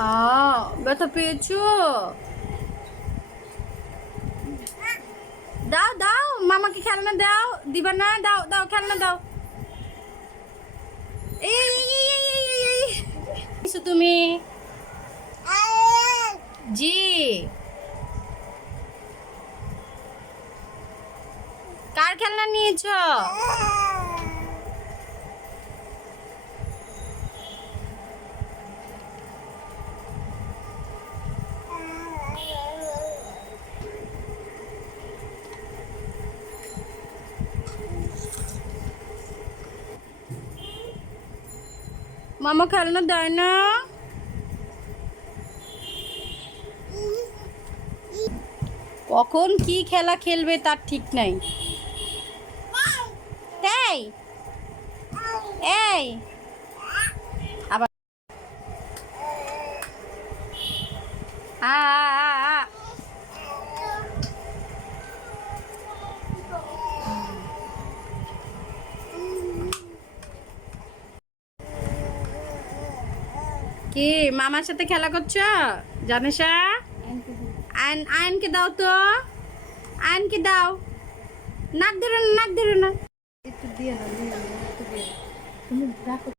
আ ব্যথা পেয়েছো? দাও দাও, মামাকে খেলনা দাও। দিবা না? দাও দাও, খেলনা দাও। এই তুমি জি কার খেলনা নিয়েছো? মামা খেলনা দেয় না? কখন কি খেলা খেলবে তার ঠিক নাই। তাই এই আবার আ আ আ কি মামার সাথে খেলা করছো জানেশা? আয়নকে দাও তো, আয়নকে দাও। নাক ধরো না, নাক ধরো না। একটু দিয়ে না, একটু দিয়ে তুমি রাখো।